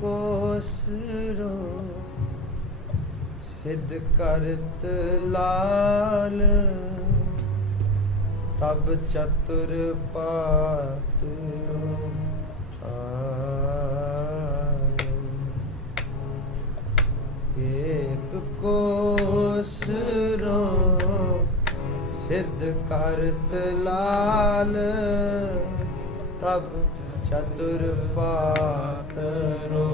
ਕੋਸਰੋ। ਸਿੱਧ ਕਰਤ ਲਾਲ ਤਬ ਚਤੁਰ ਪਾਤ ਏਕ ਕੋਸਰੋ ਸਿੱਧ ਕਰਤ ਲਾਲ ਤਬ ਚਤੁਰ ਪਾਤ ਰੋ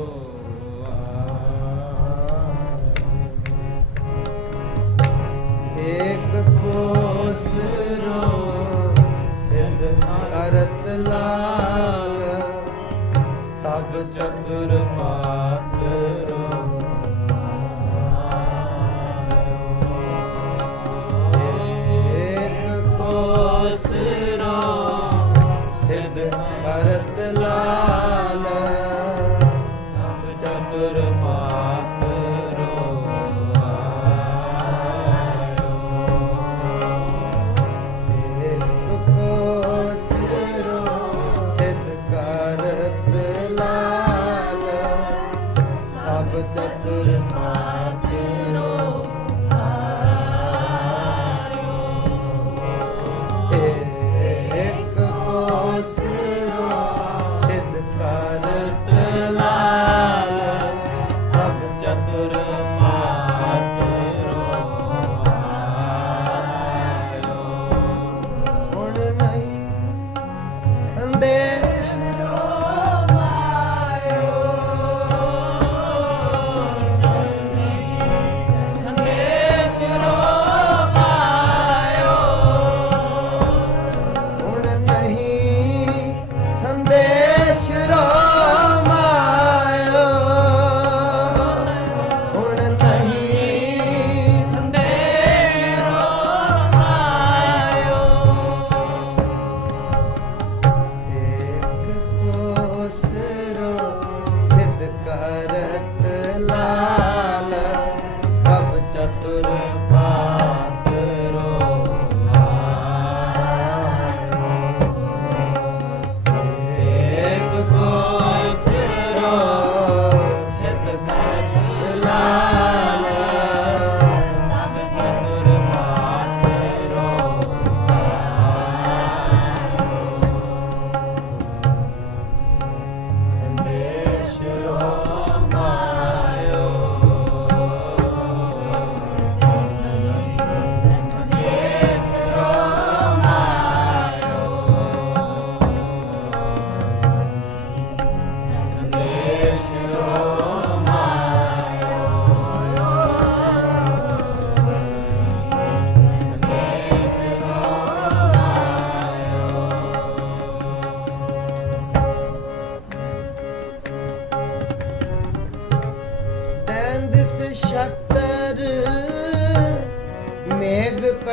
ਸਿਧ ਕਰਤ ਲਾਲ ਤਬ ਚਤੁਰ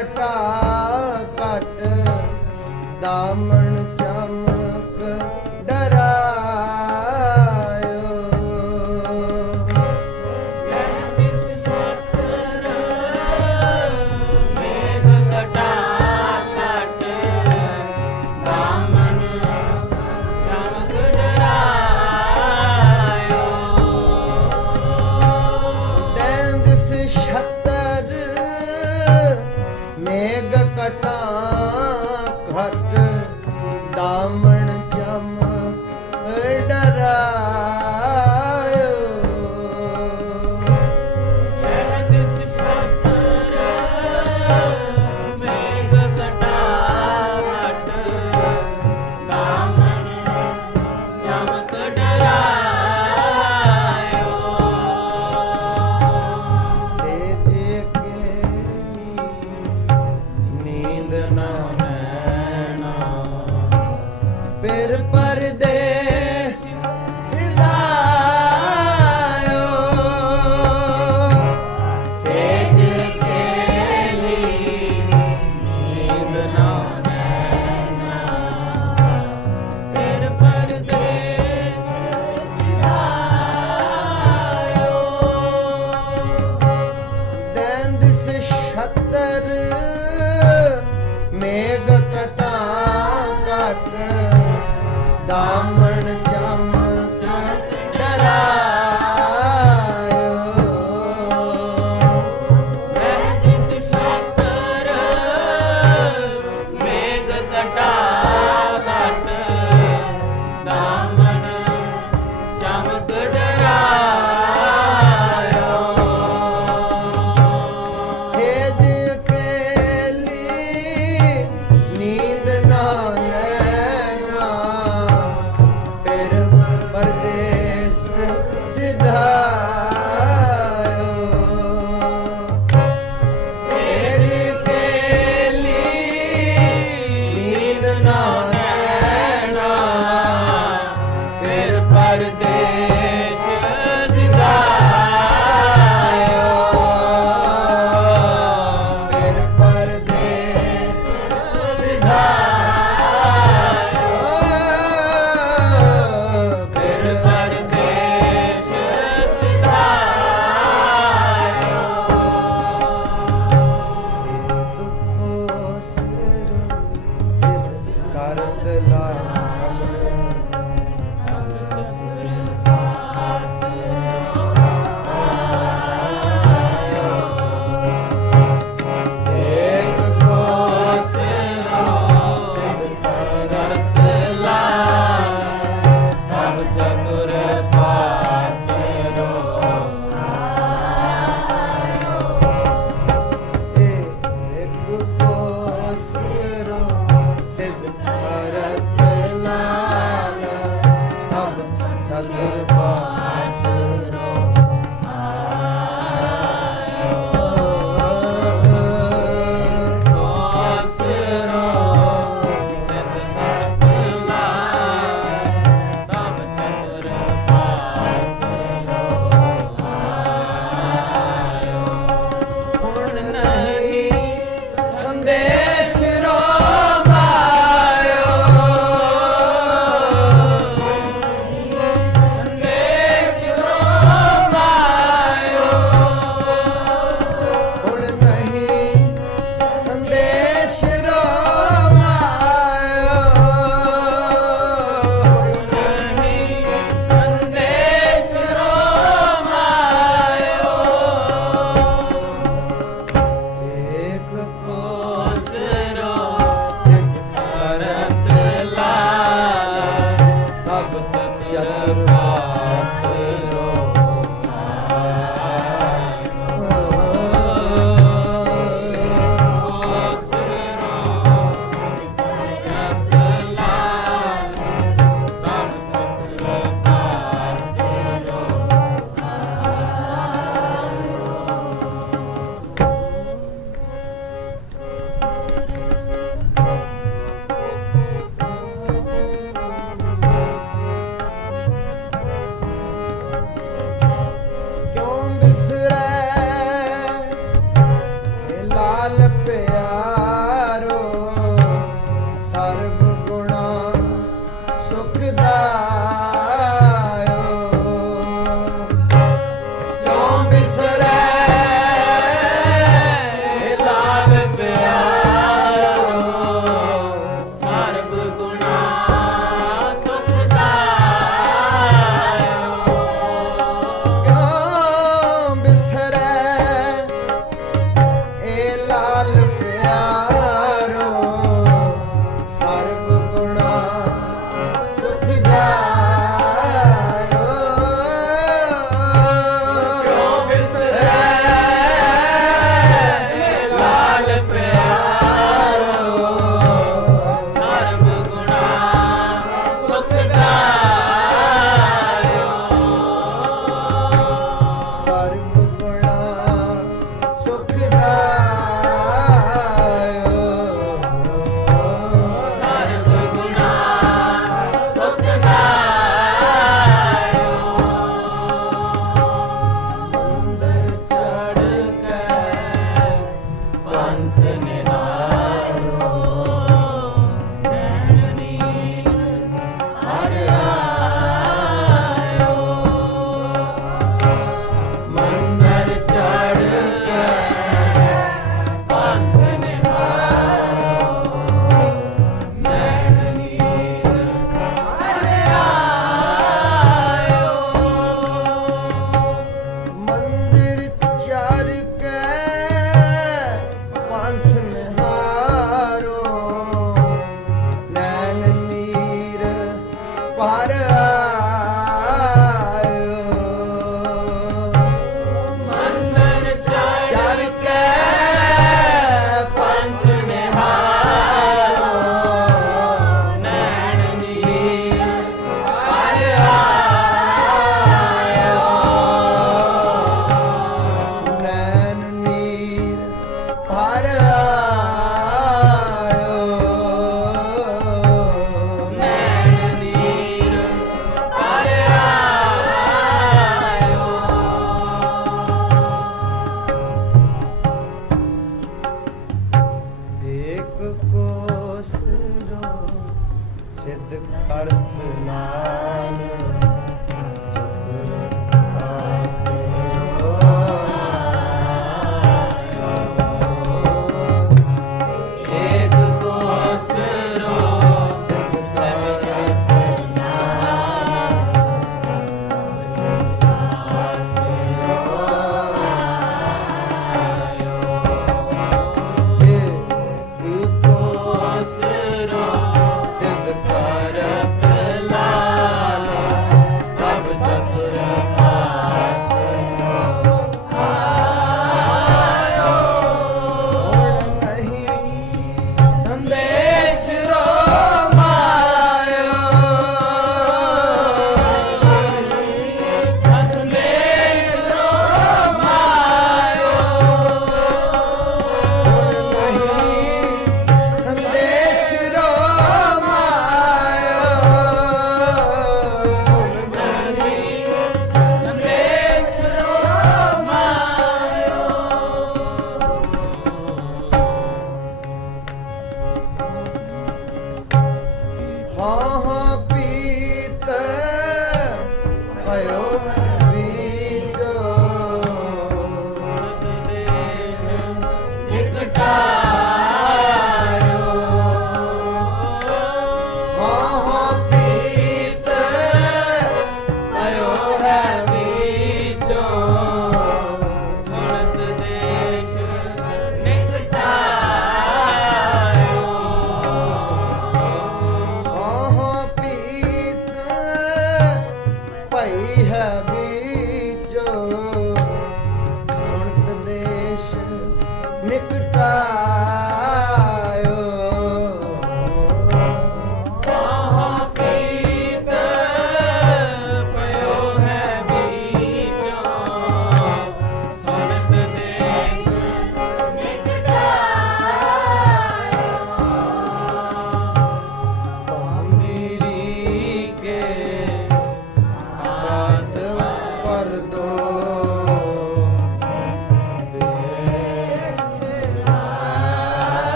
ਘਟਾ ਘਟ ਦਾਮ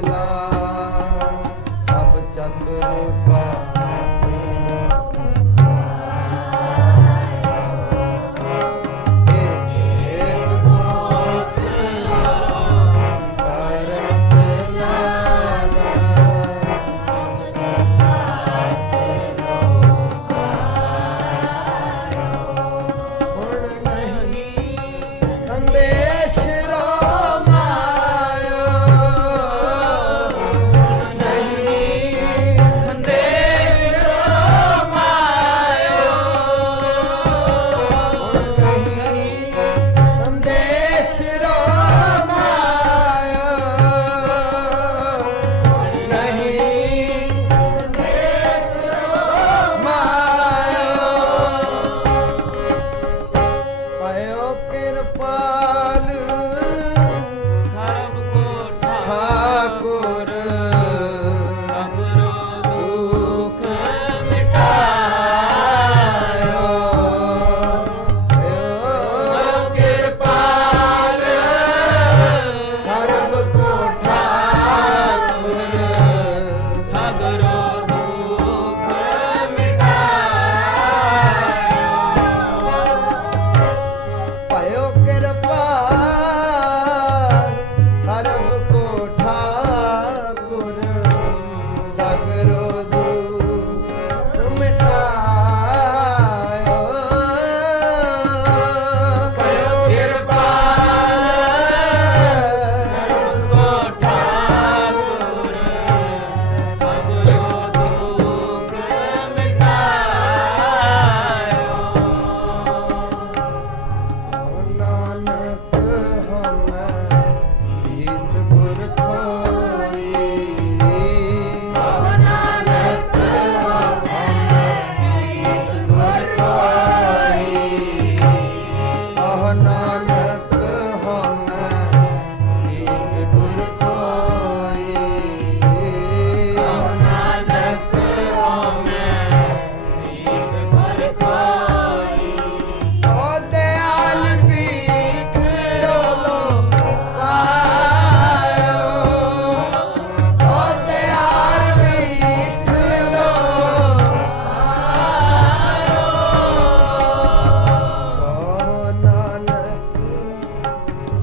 बदला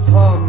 come.